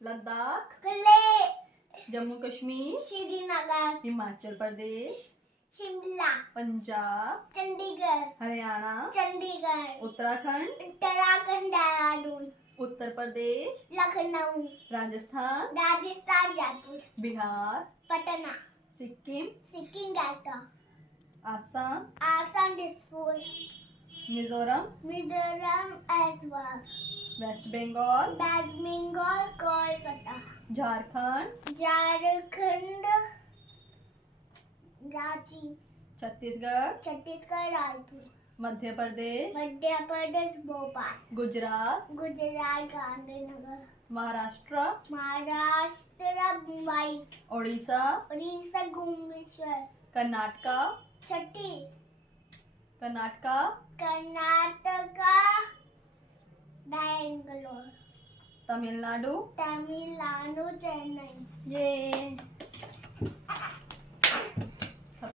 Ladakh, Jammu Kashmir, Srinagar, Himachal Pradesh, Shimla, Punjab, Chandigarh, Haryana, Chandigarh, Uttarakhand, Uttarakhand, Dehradun, Uttar Pradesh, Lucknow, Rajasthan, Rajasthan, Jaipur, Bihar, Patna, Sikkim, Sikkim, गैटा, Assam, Assam, Dispur, Mizoram, Mizoram, ऐसवाल, waste Bengal, waste Bengal, Kolkata, Jharkhand, Jharkhand, Ranchi, Chhattisgarh, Chhattisgarh, Raipur, Madhya Pradesh, Madhya Pradesh, Bhopal, Gujarat, Gujarat, Gandhinagar, Maharashtra, Maharashtra, Mumbai, Odisha, Orissa, Bhubaneswar, Karnataka, छठी, कर्नाटका, कर्नाटका, बैंगलोर, तमिलनाडु, तमिलनाडु, चेन्नई। ये